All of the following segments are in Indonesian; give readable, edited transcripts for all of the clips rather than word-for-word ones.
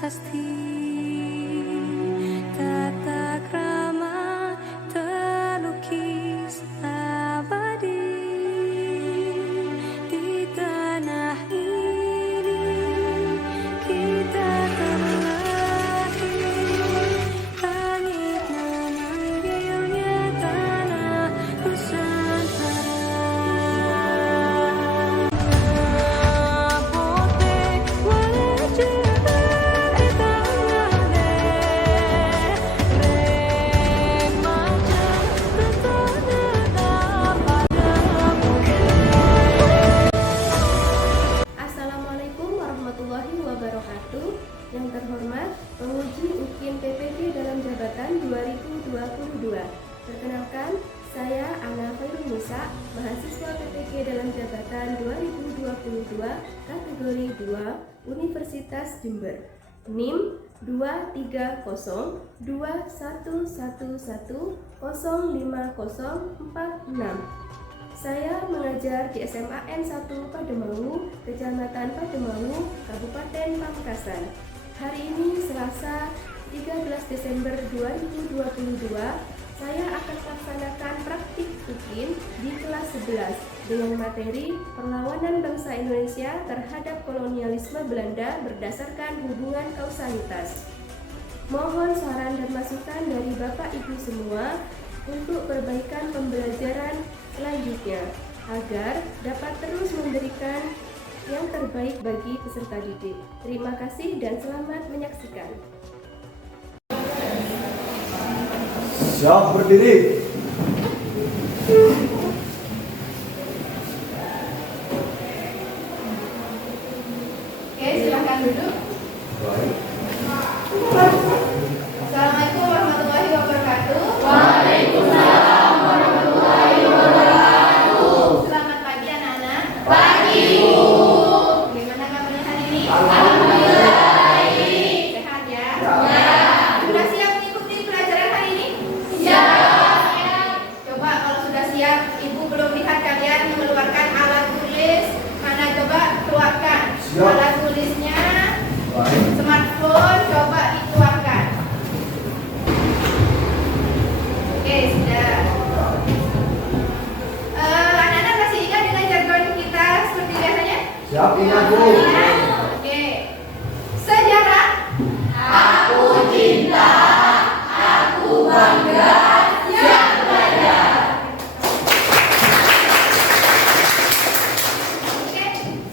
prasasti, tata krama terlukis abadi di tanah ini. Kita terlahir, langit memanggilnya tanah Nusantara. Assalamualaikum warahmatullahi wabarakatuh. Yang terhormat penguji UKIN PPG dalam jabatan 2022. Perkenalkan, saya Ana Khairul Nisa, mahasiswa PPG dalam jabatan 2022 kategori 2 Universitas Jember. NIM 2302111050046. Saya mengajar di SMAN 1 Pademangu, Kecamatan Pademangu, Kabupaten Pamekasan. Hari ini Selasa 13 Desember 2022, saya akan melaksanakan praktik UKIN di kelas 11 dengan materi perlawanan bangsa Indonesia terhadap kolonialisme Belanda berdasarkan hubungan kausalitas. Mohon saran dan masukan dari Bapak Ibu semua untuk perbaikan pembelajaran selanjutnya agar dapat terus memberikan yang terbaik bagi peserta didik. Terima kasih dan selamat menyaksikan. Siap berdiri. Oke, silakan duduk. Assalamualaikum warahmatullahi wabarakatuh. Waalaikumsalam warahmatullahi wabarakatuh. Selamat pagi anak-anak. Pagi, Bu. Bagaimana kabarnya hari ini? Alhamdulillah baik. Sehat ya? Ya. Sudah siap mengikuti pelajaran hari ini? Ya. Coba kalau sudah siap, Ibu belum lihat kalian mengeluarkan alat tulis. Mana coba keluarkan. Siap. Alat tulisnya, smartphone coba dikeluarkan. Oke, sudah. Anak-anak masih ingat dengan jargon kita seperti biasanya? Siap ingat, Bu. Oke. Sejarah. Aku cinta, aku bangga, siap belajar. Oke,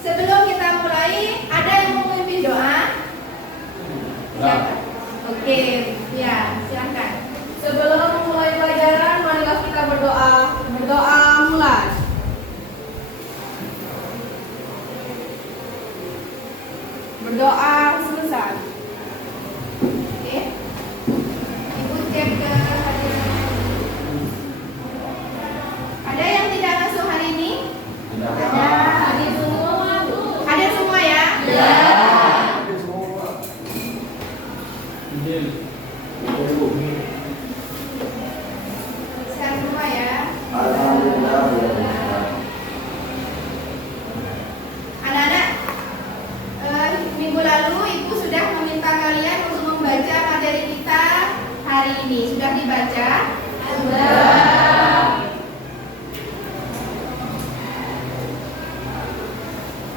sebelum kita mulai, ada yang mau memimpin doa? Siapa? Oke, ya, silakan. Sebelum memulai pelajaran, marilah kita berdoa. Berdoa mulai. Berdoa selesai. Oke. Ibu cek ke hadirin. Ada yang tidak masuk hari ini? Ada. Hadir semua, Bu. Hadir semua ya? Ya. Sehat semua ya? Alhamdulillah. Anak-anak, minggu lalu Ibu sudah meminta kalian untuk membaca materi kita hari ini. Sudah dibaca? Sudah.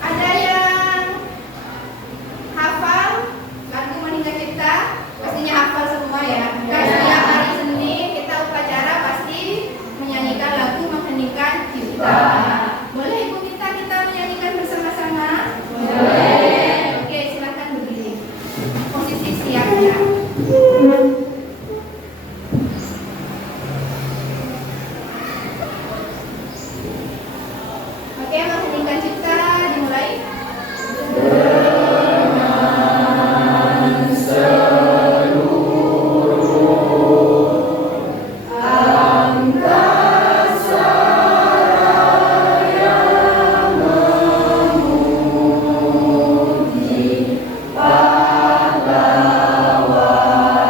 Ada yang hafal lagu Meninggal Cipta? Pastinya hafal semua ya. Kan setiap hari Senin kita upacara pasti menyanyikan lagu Meninggal Cipta. Boleh Ibu minta kita menyanyikan bersama-sama? Boleh. Oke, silakan berdiri. Posisi siap ya. Oke, Meninggal Cipta dimulai. Pahlawan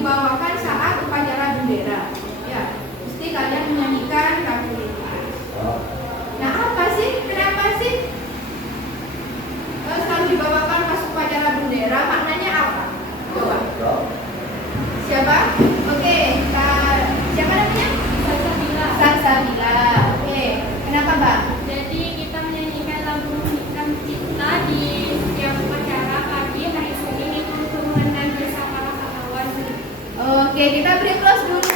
dibawakan saat upacara bendera. Ya, mesti kalian menyanyikan lagu itu. Nah, apa sih? Kenapa sih selalu dibawakan pas upacara bendera? Maknanya apa? Coba. Siapa? Oke, siapa namanya? Salsabila. Salsabila. Oke, kenapa, Mbak? Jadi kita menyanyikan lagu Hikam Cipta di setiap upacara pagi hari Senin itu untuk mengenang jasa para pahlawan. Oke, kita beri applause dulu.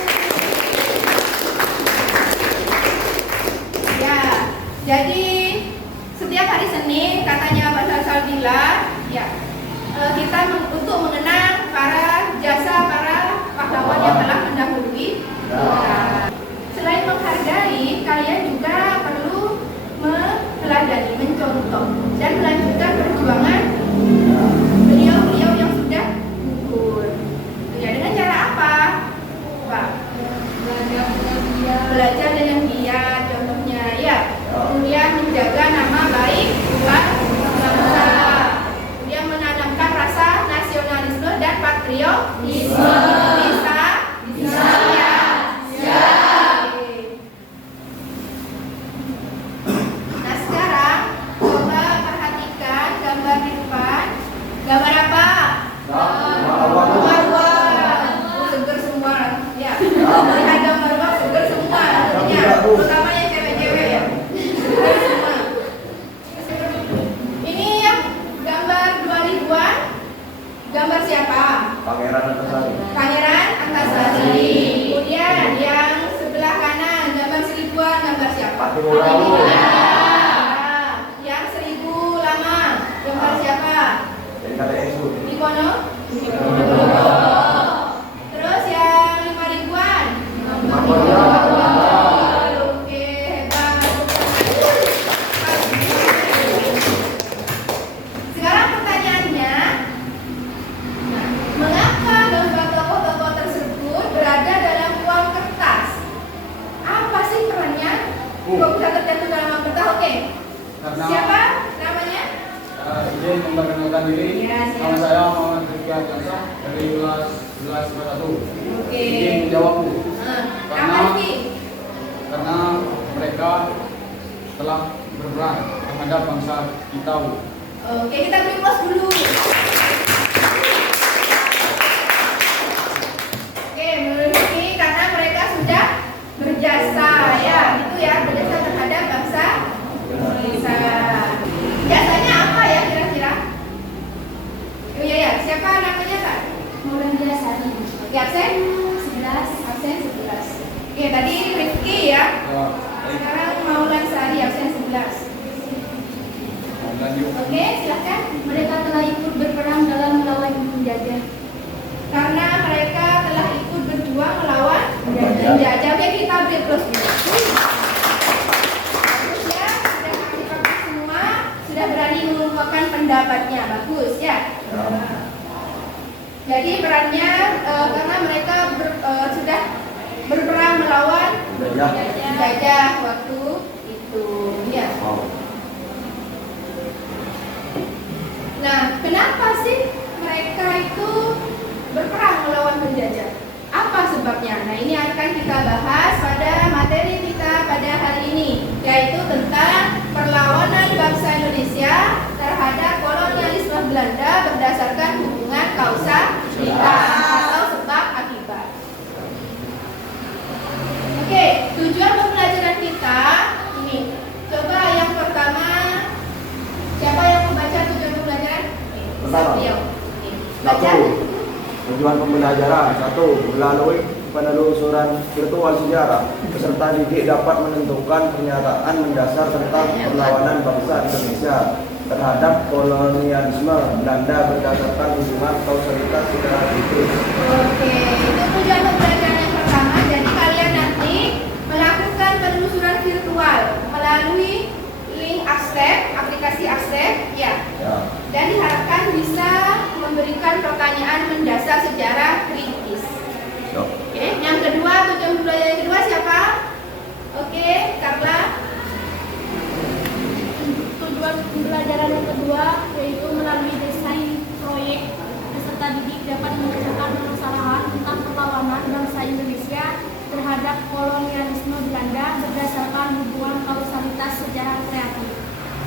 Ya, jadi setiap hari Senin katanya Mbak Salsabila, ya, kita untuk mengenang jasa para pahlawan yang telah mendahului kita. Selain menghargai, kalian juga perlu meneladani, mencontoh, dan melanjutkan perjuangan beliau-beliau yang sudah gugur. Ya, dengan cara apa? Pak? Belajar dengan giat, contohnya ya. Kemudian menjaga nama baik buat bangsa. Kemudian menanamkan rasa nasionalisme dan patriotisme. Bisa? Ya. Oke. Nah, sekarang coba perhatikan gambar di depan. Gambar apa? Ruang. Seger semua. Ya. Lihat gambar ruang seger semua. Tentunya. Terutama yang cewek-cewek ya. Seger semua. Ini yang gambar 2000-an. Gambar siapa? Pangeran Antasari. Pangeran Antasari. Kemudian yang sebelah kanan gambar 1000-an, gambar siapa? Pattimura. Yang 1000 lama gambar siapa? Jadi kata Yesus. Nikono. Terus yang 5000-an? Oke, hebat. Sekarang pertanyaannya, mengapa gambar tokoh-tokoh tersebut berada dalam uang kertas? Apa sih perannya? Kok bisa terjatuh dalam uang kertas? Oke. Karena Siapa namanya? izin memperkenalkan diri. Ya, siap. Nama saya Muhammad Rifki Ardiansyah dari kelas 1. Oke. Izin menjawab, Bu. Apa ini? Karena mereka telah berperan terhadap bangsa kita, Bu. Oke, kita beri plus dulu. Oke, menurut Rifki karena mereka sudah berjasa ya, itu ya, berjasa terhadap bangsa Indonesia. Jasanya apa ya kira-kira? Oh iya ya, siapa namanya Kak? Maulana Sari. Oke, absen? 11. Absen 11. Oke, tadi Rifki ya. Sekarang Maulana Sari absen 11. Lanjut. Oke, silakan. Mereka telah ikut berperang dalam melawan penjajah. Karena mereka telah ikut berjuang melawan penjajah. Oke, kita beri plus dulu. Bagus ya, sudah aktif semua, sudah berani mengungkapkan pendapatnya. Bagus ya. Jadi perannya karena mereka sudah berperang melawan penjajah waktu itu. Ya. Nah, kenapa sih mereka itu berperang melawan penjajah? Apa sebabnya? Nah, ini akan kita bahas pada materi kita pada hari ini, yaitu tentang perlawanan bangsa Indonesia terhadap kolonialisme Belanda berdasarkan hubungan kausalitas atau sebab akibat. Oke, tujuan pembelajaran kita ini. Coba yang pertama, siapa yang membaca tujuan pembelajaran? Pertama. Beliau. Baca. Tujuan pembelajaran 1. Melalui penelusuran virtual sejarah, peserta didik dapat menentukan pernyataan mendasar tentang perlawanan bangsa Indonesia terhadap kolonialisme Belanda berdasarkan hubungan kausalitas secara kritis. Oke, itu tujuan pembelajaran yang pertama. Jadi kalian nanti melakukan penelusuran virtual melalui link Accept, aplikasi Accept, ya. Dan diharapkan bisa memberikan pertanyaan mendasar sejarah kritis. Oke, yang kedua, tujuan pembelajaran yang kedua siapa? Oke, Carla. Tujuan pembelajaran yang kedua yaitu melalui desain proyek peserta didik dapat memecahkan permasalahan tentang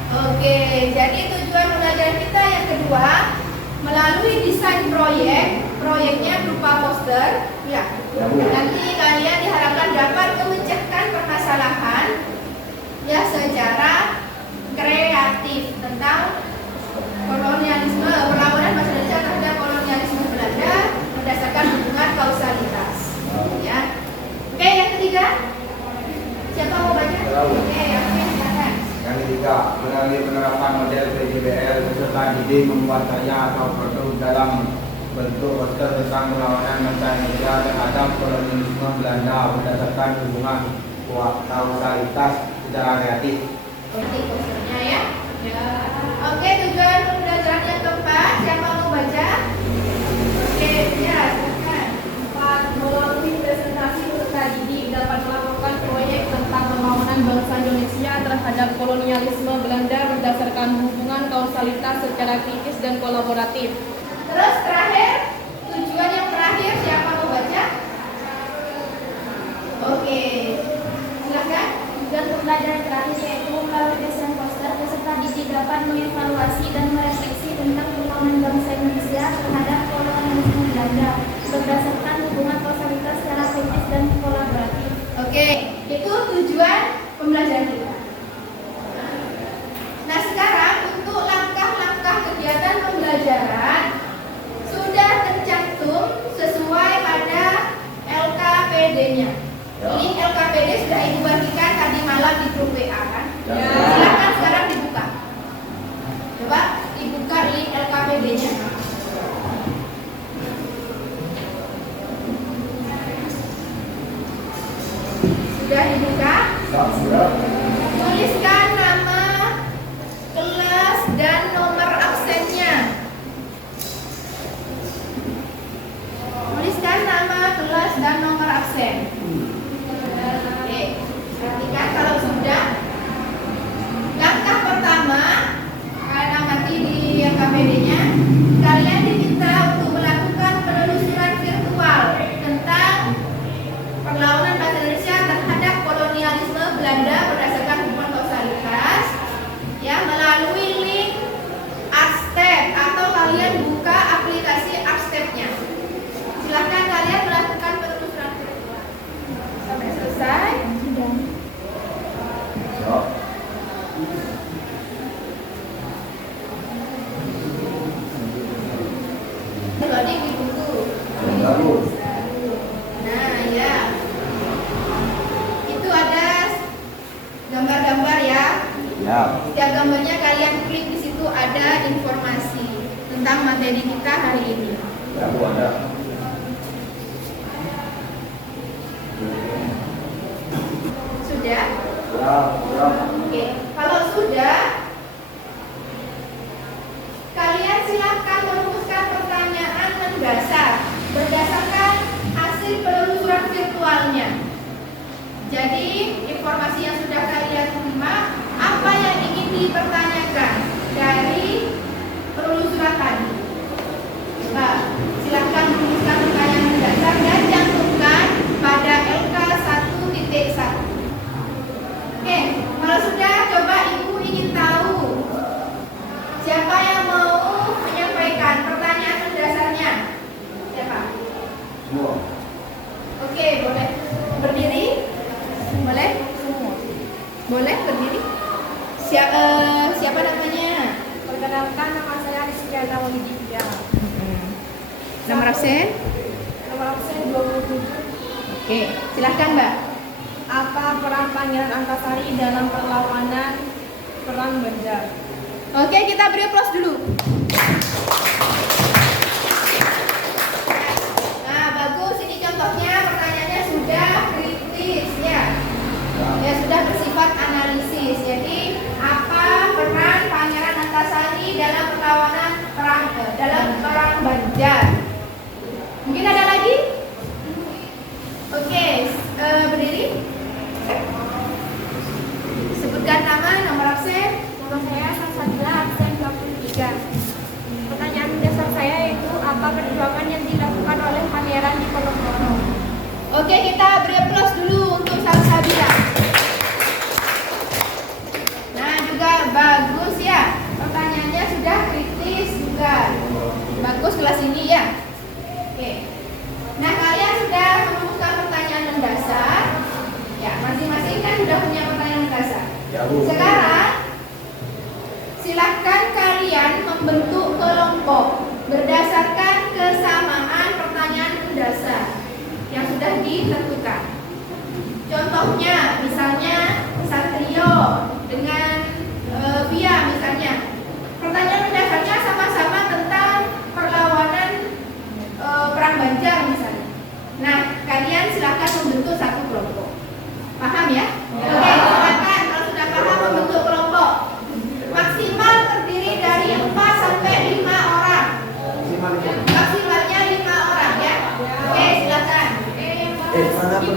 Oke, jadi tujuan pembelajaran kita yang kedua melalui desain proyeknya berupa poster, ya. Nanti kalian diharapkan dapat memecahkan permasalahan ya secara kreatif tentang kolonialisme, perlawanan bahasa Indonesia terhadap kolonialisme Belanda berdasarkan hubungan kausalitas. Ya. Oke, yang ketiga, siapa mau baca? Oke, silakan. Yang ketiga, melalui penerapan model PJBL peserta didik membuat karya atau produk dalam bentuk poster tentang perlawanan bangsa Indonesia terhadap kolonialisme Belanda berdasarkan hubungan kausalitas secara kreatif. Oke, posternya ya. Oke, tujuan pembelajaran yang keempat, siapa mau baca? Oke, ya, silakan. Melalui presentasi peserta didik dapat melakukan proyek tentang perlawanan bangsa Indonesia terhadap kolonialisme Belanda berdasarkan hubungan kausalitas secara kritis dan kolaboratif. Terus terakhir, tujuan yang terakhir, siapa mau baca? Oke, silakan. Tujuan pembelajaran terakhir yaitu melalui desain poster peserta didik dapat mengevaluasi dan merefleksi tentang perlawanan bangsa Indonesia terhadap kolonialisme Belanda berdasarkan hubungan kausalitas secara kritis dan kolaboratif. Oke, itu tujuan pembelajaran kita. Nah, sekarang untuk langkah-langkah kegiatan pembelajaran sudah tercantum sesuai pada LKPD-nya. Ini LKPD sudah ibu bagikan tadi malam di grup WA kan? Ya. Silakan sekarang dibuka. Coba dibuka link LKPD-nya. Sudah dibuka? Tuliskan nama kelas dan nomor absennya. Tuliskan nama kelas dan nomor absen. Oke, perhatikan kalau sudah. Langkah pertama, karena nanti di KPD-nya, kalian diminta untuk melakukan penelusuran virtual tentang perlawanan bahasa Indonesia terhadap kolonialisme Belanda berdasarkan hubungan kausalitas, ya, melalui link Artstep atau kalian buka aplikasi Artstep-nya. Silahkan kalian melakukan penelusuran virtual sampai selesai. Loading di buku. Nah, ya. Itu ada gambar-gambar ya. Ya. Setiap gambarnya kalian klik di situ ada informasi tentang materi kita hari ini. Ya, Bu, ada. Sudah? Ya, ya. Oke. Kalau sudah, kalian silakan merumuskan pertanyaan mendasar berdasarkan hasil penelusuran virtualnya. Jadi, informasi yang sudah kalian terima, apa yang ingin dipertanyakan dari penelusuran tadi? Coba, silakan merumuskan pertanyaan mendasar dan cantumkan pada LK 1.1. Oke, kalau sudah, coba Ibu ingin tahu siapa yang mau menyampaikan pertanyaan mendasarnya? Siapa? Semua. Oke, boleh berdiri? Boleh? Boleh berdiri? Siapa namanya? Perkenalkan, nama saya Rizkyana Walidya. Nomor absen? Nomor absen 27. Oke, silahkan Mbak. Apa peran Pangeran Antasari dalam perlawanan Perang Banjar? Oke, kita beri aplaus dulu. Nah, bagus. Ini contohnya pertanyaannya sudah kritis ya. Ya, sudah bersifat analisis. Jadi, apa peran Pangeran Antasari dalam perang Banjar? Mungkin ada lagi? Oke, berdiri. Sebutkan nama, nomor absen. Nama saya Salsabila, absen 23. Pertanyaan dasar saya yaitu apa perjuangan yang dilakukan oleh Pangeran Diponegoro? Oke, kita beri aplaus dulu untuk Salsabila. Nah, juga bagus kelas ini ya. Oke. Nah, kalian sudah menemukan pertanyaan mendasar. Ya, masing-masing kan sudah punya pertanyaan mendasar. Ya, Bu. Sekarang silahkan kalian membentuk kelompok berdasarkan kesamaan pertanyaan mendasar yang sudah ditentukan. Contohnya, misalnya Satrio dengan Via misalnya. Pertanyaan mendasarnya sama-sama tentang perlawanan Perang Banjar misalnya. Nah, kalian silakan membentuk satu kelompok. Paham ya? Oke, silakan kalau sudah paham membentuk kelompok. Maksimal terdiri dari 4 sampai 5 orang. Maksimalnya 5 orang ya. Oke, silakan. Sana pun.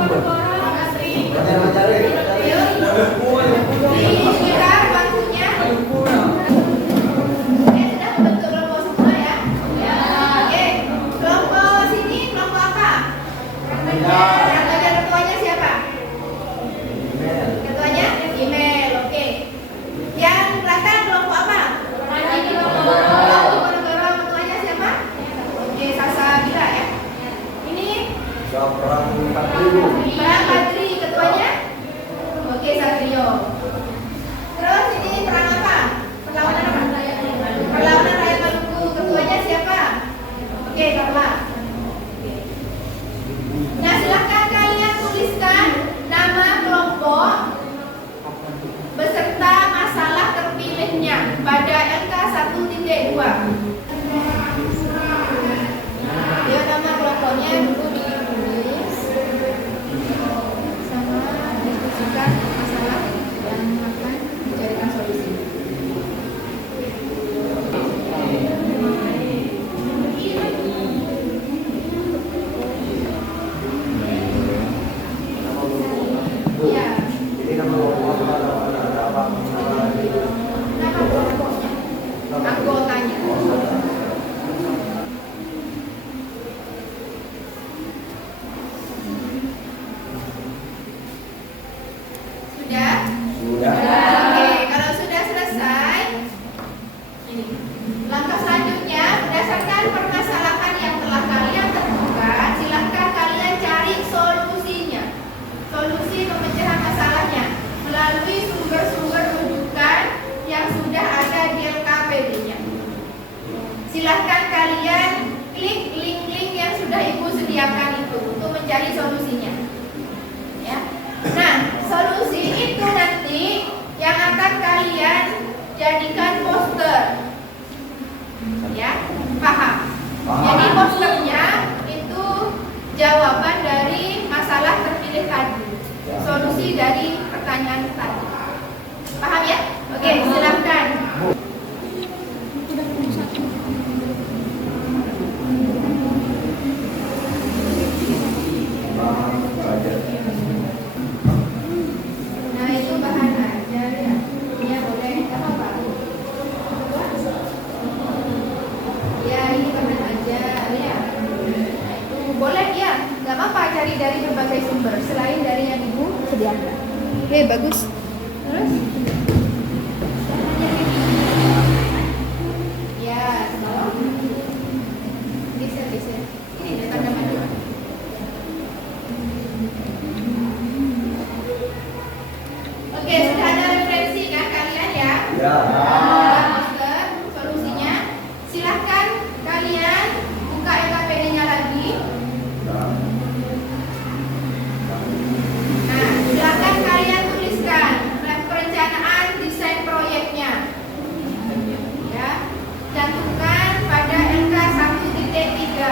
Diberikan waktunya. Oke, sudah membentuk kelompok semua ya? Oke, kelompok sini kelompok apa? Yang ada ketuanya siapa? Ketuanya email, oke. Yang belakang kelompok apa? Kelompok ketuanya siapa? Oke, Sasa Bila ya. Ini Perang Perang Badri ketuanya? Oke, Satrio. Terus ini perang apa? Perlawanan apa? Perlawanan rakyat Maluku ketuanya siapa? Oke, Carla. Nah, silahkan kalian tuliskan nama kelompok beserta masalah terpilihnya pada LK 1.2. Ya, nama kelompoknya dulu ditulis sama diskusikan masalah yang akan dicarikan solusi. Ya, Ini nama ada apa? nama kelompoknya, anggotanya. Sudah? Sudah. Oke, kalau sudah selesai, ini. Langkah selanjutnya, berdasarkan permasalahan yang telah kalian temukan, silahkan kalian cari solusinya. Solusi pemecahan masalahnya melalui sumber-sumber rujukan yang sudah ada di LKPD-nya. Silahkan kalian klik link-link yang sudah Ibu sediakan itu untuk mencari solusinya. Ya. Nah, solusi itu nanti yang akan kalian jadikan poster. Ya, paham? Jadi posternya itu jawaban dari masalah terpilih tadi. Solusi dari pertanyaan tadi. Paham ya? Oke, silakan. Nah, itu bahan ajar ya. Ya, boleh apa-apa. Ya, ini bahan ajar ya. Nah, itu boleh ya. Gak apa-apa cari dari berbagai sumber selain dari yang Ibu sediakan. Oke, bagus. Terus? Ya, tolong. Geser. Ini depan nama dulu. Oke, sudah ada referensi kan kalian ya? Ya. Poster solusinya. Silahkan kalian buka LKPD-nya lagi. Nah, silahkan kalian tuliskan perencanaan desain proyeknya. Ya, cantumkan pada LK 1.3.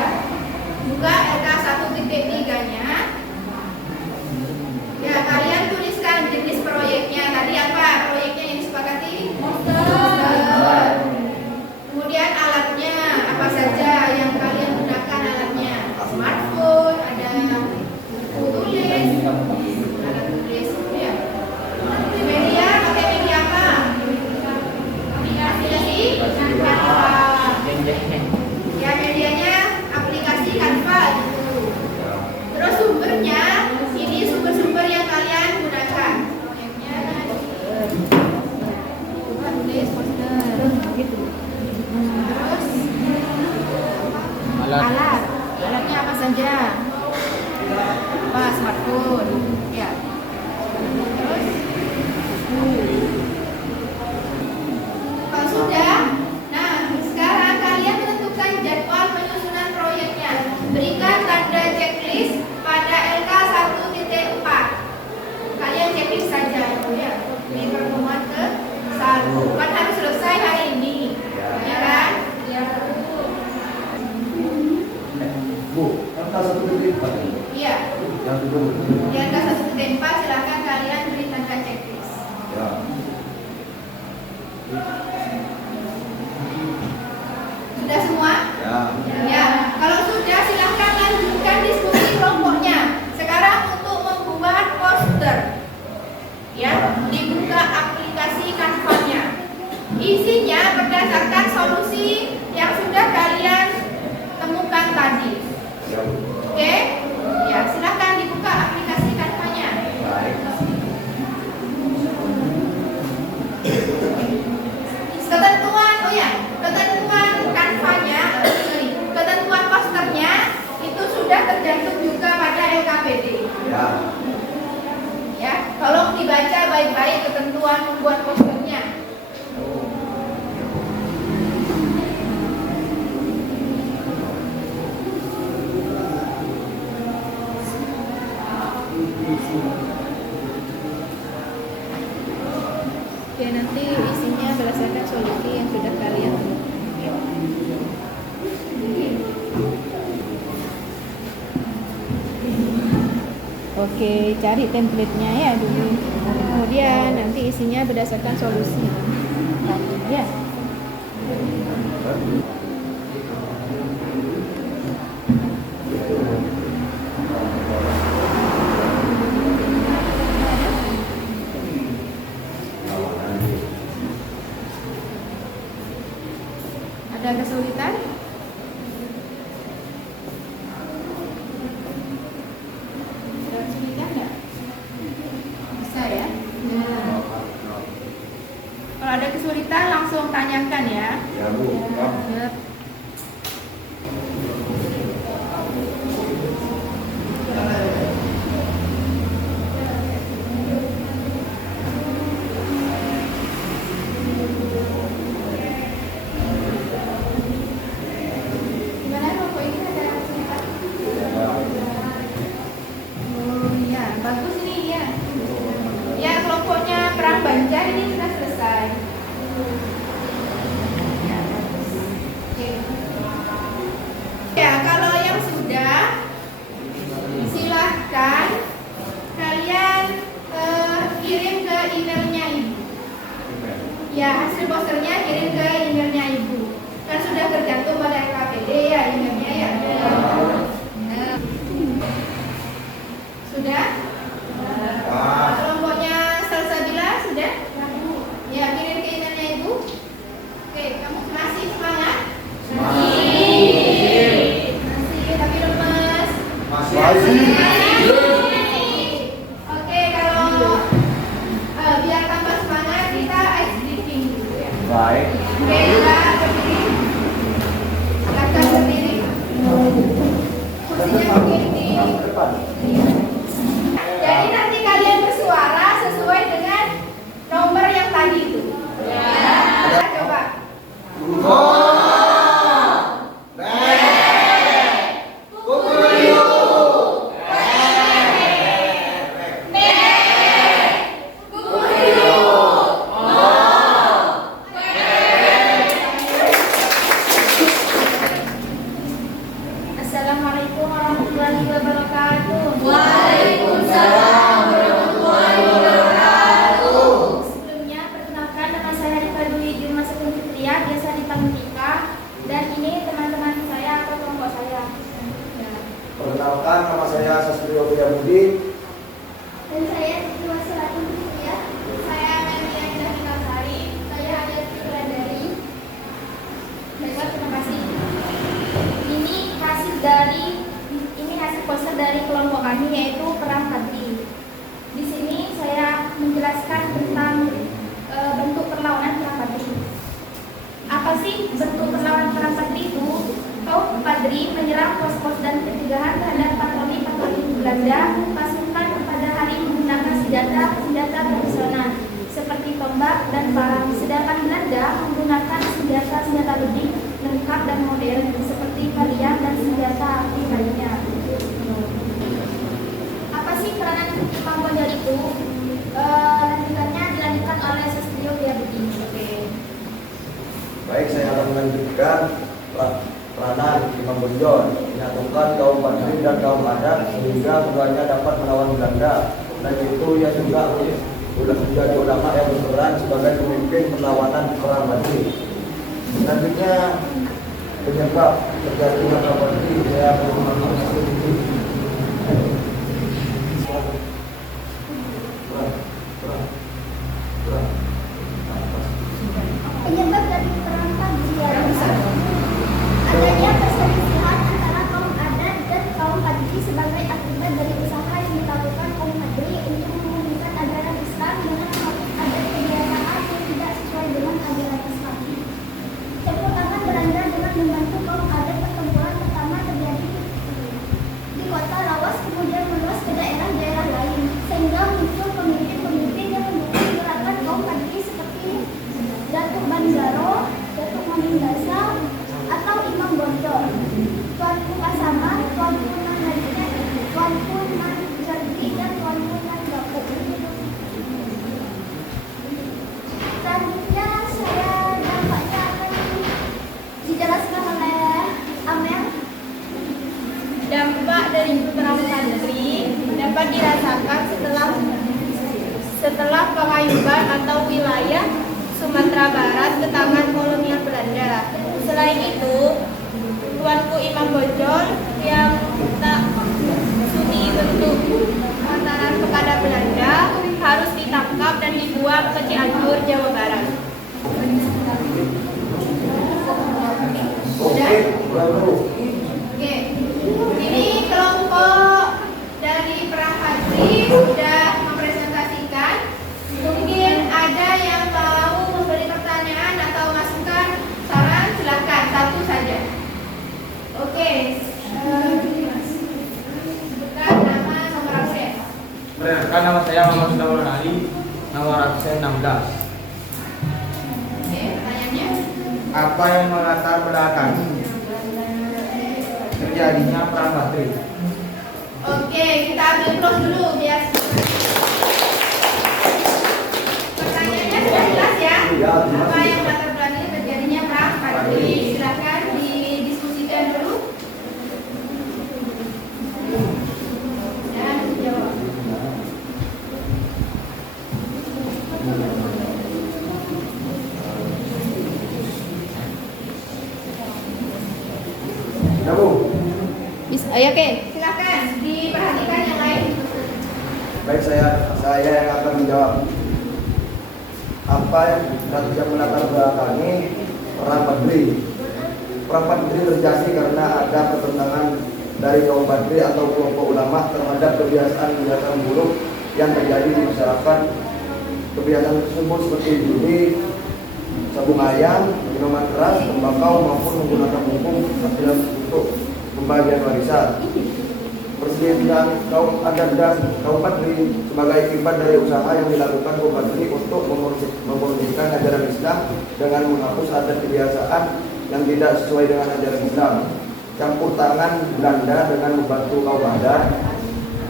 Buka LK 1.3-nya. Ya, kalian tuliskan jenis proyeknya. Tadi apa? Proyeknya yang disepakati? Poster. Kemudian alatnya apa saja yang kalian gunakan alatnya? Smartphone, ada buku tulis, alat tulis, ya. Media, pakai media apa? Aplikasi Canva. Ya, medianya aplikasi Canva. aja? Apa smartphone? Ya. Terus kalau sudah, nah sekarang kalian menentukan jadwal penyusunan proyeknya. Berikan tanda checklist pada LK 1.4. Kalian checklist saja itu ya. Di pertemuan ke 1. Kan harus selesai hari ini. Ya kan? Ya. Bu, angka 1.4. Iya. Yang itu. Di LK 1.4 silakan kalian beri tanda checklist. Ya. Sudah semua? Ya. Ya, kalau sudah silahkan lanjutkan diskusi kelompoknya. Sekarang untuk membuat poster, ya, dibuka aplikasi Canva-nya. Isinya berdasarkan solusi yang sudah kalian temukan tadi. Ya, Bu. Oke? Ya, silahkan dibuka aplikasi Canva-nya. Baik. Ketentuan Canva-nya, ketentuan posternya itu sudah tercantum juga pada LKPD. Ya. Ya, tolong dibaca baik-baik ketentuan membuat posternya. Oke, nanti isinya berdasarkan solusi yang sudah kalian temukan. Oke, cari template-nya ya dulu. Kemudian nanti isinya berdasarkan solusi. Ya. Ada kesulitan? Ada kesulitan nggak? Bisa ya? Kalau ada kesulitan langsung tanyakan ya. Ya, Bu. Yep. Gimana kelompok ini ada kesulitan? Oh iya, bagus ini ya. Ya, kelompoknya Perang Banjar ini sudah selesai. Ya, bagus. Oke. Ya, kalau yang sudah, silahkan kalian kirim ke emailnya Ibu. Ya, hasil posternya kirim ke emailnya Ibu. Kan sudah tergantung pada LKPD ya emailnya ya. Nah. Sudah? Kelompoknya Salsabila sudah? Ya, kirim ke emailnya Ibu. Oke, kamu masih semangat? Masih, tapi lemes. Masih. Oke, kalau biar tambah semangat kita ice breaking dulu ya. Baik. Oke, kita berdiri. Silakan berdiri. Kursinya mungkin di. Depan. Jadi nanti kalian bersuara sesuai dengan nomor yang tadi itu. Ya. Coba. Assalamualaikum warahmatullahi wabarakatuh. Waalaikumsalam warahmatullahi wabarakatuh. Sebelumnya, perkenalkan nama saya Rifai Dwi Juma Sekun Fitria, biasa dipanggil Tika. Dan ini teman-teman saya atau kelompok saya. Ya. Perkenalkan, nama saya Sastrio Budi. Dan saya Siti Wasilati Fitria. Saya Amelia Jahina Sari. Saya ada dari. Baiklah, terima kasih. Ini hasil poster dari kelompok kami, yaitu Perang Kadri. Di sini saya menjelaskan tentang bentuk perlawanan Perang Kadri. Apa sih bentuk perlawanan Perang Kadri itu? Kaum Kadri menyerang pos-pos dan pencegahan Belanda, pasukan pada hari menggunakan senjata tradisional seperti tombak dan parang, sedangkan Belanda menggunakan senjata lebih lengkap dan modern seperti kalian dan senjata api lainnya. Apa sih peranan Imam Bonjol itu? Lanjutannya dilanjutkan oleh Sustrio Wiardini. Oke. Baik, saya akan melanjutkan peranan Imam Bonjol menyatukan kaum Badri dan kaum adat sehingga keduanya dapat melawan Belanda, dan itu ia juga menjadi ulama yang berperan sebagai pemimpin perlawanan perang Badri. Selanjutnya penyebab terjadinya perang Badri, saya Penyebab dari perang Badri adanya perselisihan antara kaum adat dan kaum Badri sebagai akibat dari usaha yang dilakukan kaum Badri untuk memulihkan ajaran Islam dengan adat kebiasaan yang tidak sesuai dengan ajaran Islam. Campur tangan Belanda dengan membantu kaum adat, pertempuran pertama terjadi di kota Lawas, kemudian meluas ke daerah-daerah lain, sehingga muncul pemimpin-pemimpin yang mendukung gerakan kaum Badri seperti Datuk Banjaro, Datuk Manindasa, atau Imam Bonjol, Tuanku Kasama, Tuanku Manhaji, Tuanku Manjadi, dan Tuanku Manjaku. Selanjutnya dampaknya akan dijelaskan oleh Amel. Dampak dari perang Badri dapat dirasakan setelah pengayuban atau wilayah Sumatera Barat ke tangan kolonial Belanda. Selain itu, Tuanku Imam Bonjol yang tak sudi bentuk lantaran kepada Belanda harus ditangkap dan dibuang ke Cianjur, Jawa Barat. Oke, Ini kelompok dari perang Badri sudah mempresentasikan. Mungkin ada yang mau memberi pertanyaan atau masukan, saran, silakan satu saja. Oke, sebutkan nama, nomor absen. Perkenalkan, nama saya Muhammad Sulaiman Ali, nomor absen 16. Oke, pertanyaannya. Apa yang melatar belakangi terjadinya perang Badri? Oke, kita ambil close dulu biar. Pertanyaannya sudah jelas ya? Apa yang melatar belakangi terjadinya perang Badri? Silakan didiskusikan dulu. Dan jawab. Ayo, oke. Silakan diperhatikan yang lain. Baik, saya yang akan menjawab. Apa yang melatar belakangi perang Badri? Perang Badri terjadi karena ada pertentangan dari kaum Badri atau kelompok ulama terhadap kebiasaan buruk yang terjadi di masyarakat. Kebiasaan tersebut seperti judi, sabung ayam, minuman keras, tembakau maupun menggunakan hukum untuk pembagian warisan. Perselisihan kaum adat dan kaum Badri sebagai akibat dari usaha yang dilakukan kaum Badri untuk memurnikan ajaran Islam dengan menghapus adat kebiasaan yang tidak sesuai dengan ajaran Islam. Campur tangan Belanda dengan membantu kaum adat.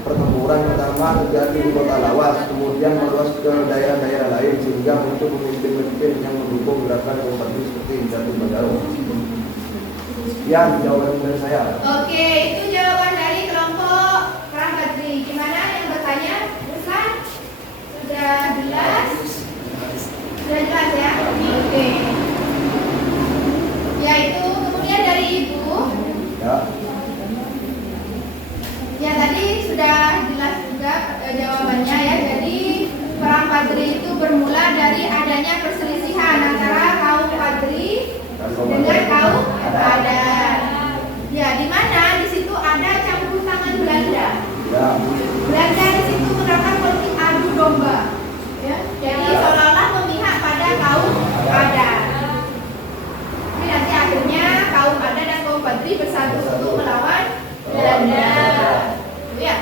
Pertempuran pertama terjadi di kota Lawas, kemudian meluas ke daerah-daerah lain sehingga muncul pemimpin-pemimpin yang mendukung gerakan kaum Badri seperti Datuk Banjaro. Sekian jawaban dari saya. Oke, itu jawaban dari kelompok perang Badri. Gimana yang bertanya? Ruslan? Sudah jelas? Sudah jelas ya? Oke. Ya, itu kemudian dari Ibu. Ya. Ya, tadi sudah jelas juga jawabannya ya. Jadi perang Badri itu bermula dari adanya perselisihan antara kaum Badri dengan kaum adat. Ya, di mana di situ ada campur tangan Belanda. Ya. Belanda di situ menerapkan politik adu domba. Ya, jadi seolah-olah memihak pada kaum adat. Tapi nanti akhirnya kaum adat dan kaum Badri bersatu untuk melawan Belanda. Ya.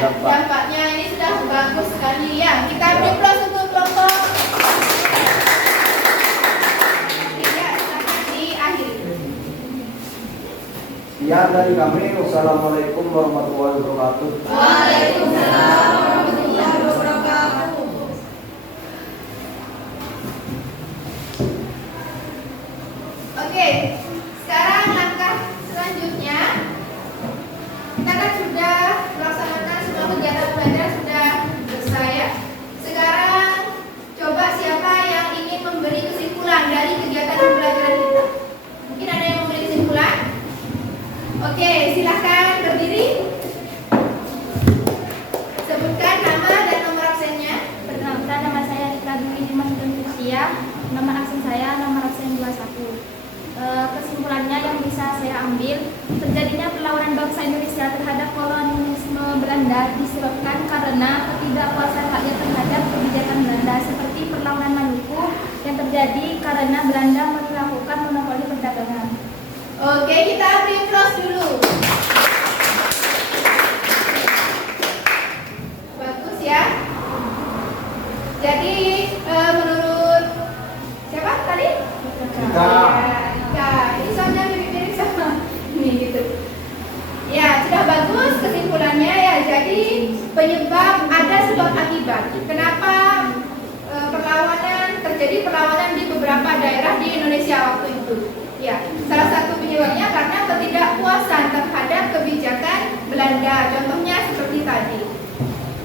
dampaknya ini sudah bagus sekali ya. Kita beri aplaus untuk kelompok. Ya, silakan diakhiri. Sekian dari kami. Wassalamualaikum warahmatullahi wabarakatuh. Waalaikumsalam warahmatullahi wabarakatuh. Oke, sekarang langkah selanjutnya kita kan sudah melaksanakan semua kegiatan belajar sudah selesai ya. Sekarang coba siapa yang ingin memberi kesimpulan dari kegiatan pembelajaran kita? Mungkin ada yang memberi kesimpulan? Oke, silahkan berdiri. Sebutkan nama dan nomor absennya. Perkenalkan, nama saya Rika Dwi Dimas Indonesia. Nomor absen saya nomor absen 21. Kesimpulannya yang bisa saya ambil, terjadinya perlawanan bangsa Indonesia terhadap kolonialisme Belanda disebabkan karena ketidakpuasan rakyat terhadap kebijakan Belanda, seperti perlawanan Maluku yang terjadi karena Belanda melakukan monopoli perdagangan. Oke, kita beri aplaus dulu. Bagus ya. Jadi menurut siapa tadi? Rika. Ya, ini soalnya mirip-mirip sama ini gitu. Ya, sudah bagus kesimpulannya ya. Jadi penyebab ada sebab akibat. Kenapa terjadi perlawanan di beberapa daerah di Indonesia waktu itu? Ya, salah satu penyebabnya karena ketidakpuasan terhadap kebijakan Belanda. Contohnya seperti tadi,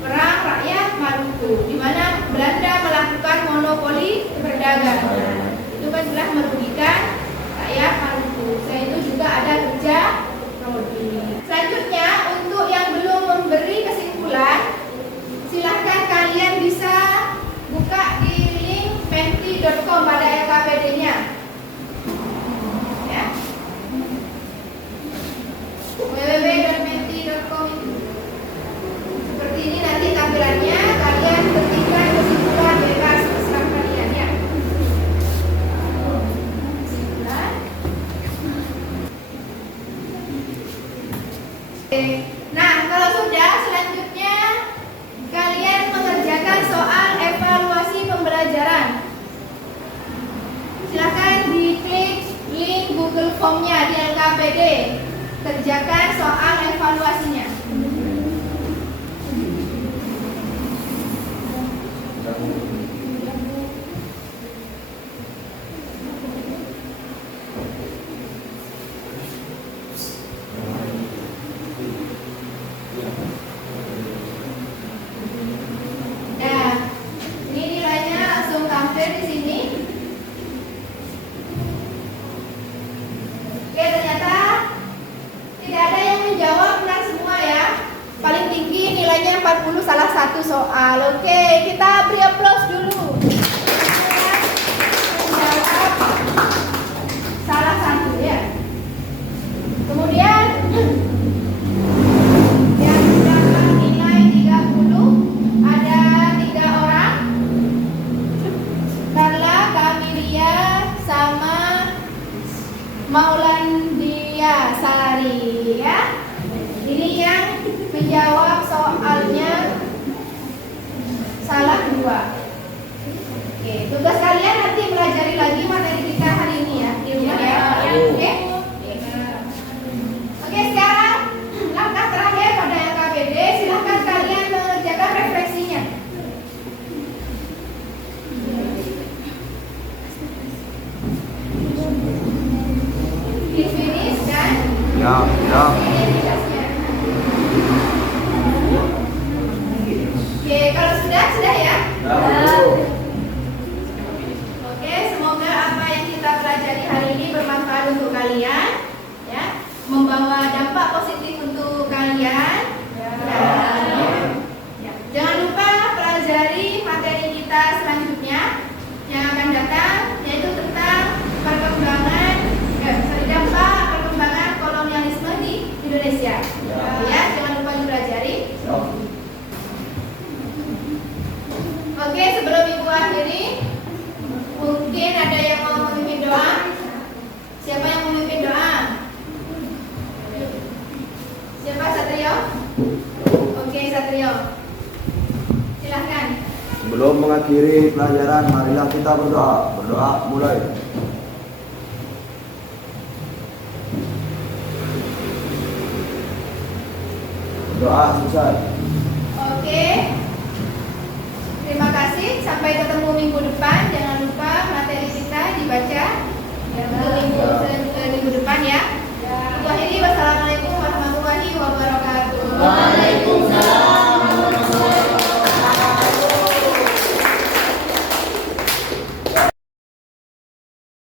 perang rakyat Maluku, di mana Belanda melakukan monopoli perdagangan. Itu kan sudah merugikan rakyat Maluku. Selain itu juga ada kerja rodi. Selanjutnya, untuk yang belum memberi kesimpulan, silahkan kalian bisa buka di link menti.com pada LKPD-nya. Ya. www.menti.com itu. Seperti ini nanti tampilannya, kalian ketikkan kesimpulan bebas terserah kalian ya. Kesimpulan. Nah, kalau sudah, selanjutnya kalian mengerjakan soal evaluasi pembelajaran. Silakan diklik link Google Form-nya di LKPD. Kerjakan soal evaluasinya. Nah, ini nilainya langsung tampil di sini. Oke, ternyata tidak ada yang menjawab benar semua ya. Paling tinggi nilainya 40 salah satu soal. Oke, kita beri aplaus dulu. Menjawab salah satu ya. Kemudian yang mendapat nilai 30 ada 3 orang. Carla, Kamilia, sama Maulandia Sari ya. Ini yang menjawab soalnya salah 2. Oke, tugas kalian nanti pelajari lagi materi kita hari ini ya. Di rumah ya. Oke. Oke, sekarang langkah terakhir pada LKPD, silahkan kalian mengerjakan refleksinya. Di finish kan? Ya. Identitasnya. Oke, kalau sudah ya. Oke, semoga apa yang kita pelajari hari ini bermanfaat untuk kalian, ya, membawa dampak positif untuk kalian. Ya. Jangan lupa pelajari materi kita selanjutnya yang akan datang, yaitu tentang dampak perkembangan kolonialisme di Indonesia. Ya, jangan lupa dipelajari. Oke, sebelum Ibu akhiri, mungkin ada yang mau memimpin doa. Siapa yang mau memimpin doa? Siapa, Satrio? Oke, Satrio. Silahkan. Sebelum mengakhiri pelajaran, marilah kita berdoa. Berdoa mulai. Doa selesai. Oke. Terima kasih. Sampai ketemu minggu depan. Jangan lupa materi kita dibaca untuk minggu depan ya. Itu akhiri. Wassalamualaikum warahmatullahi wabarakatuh.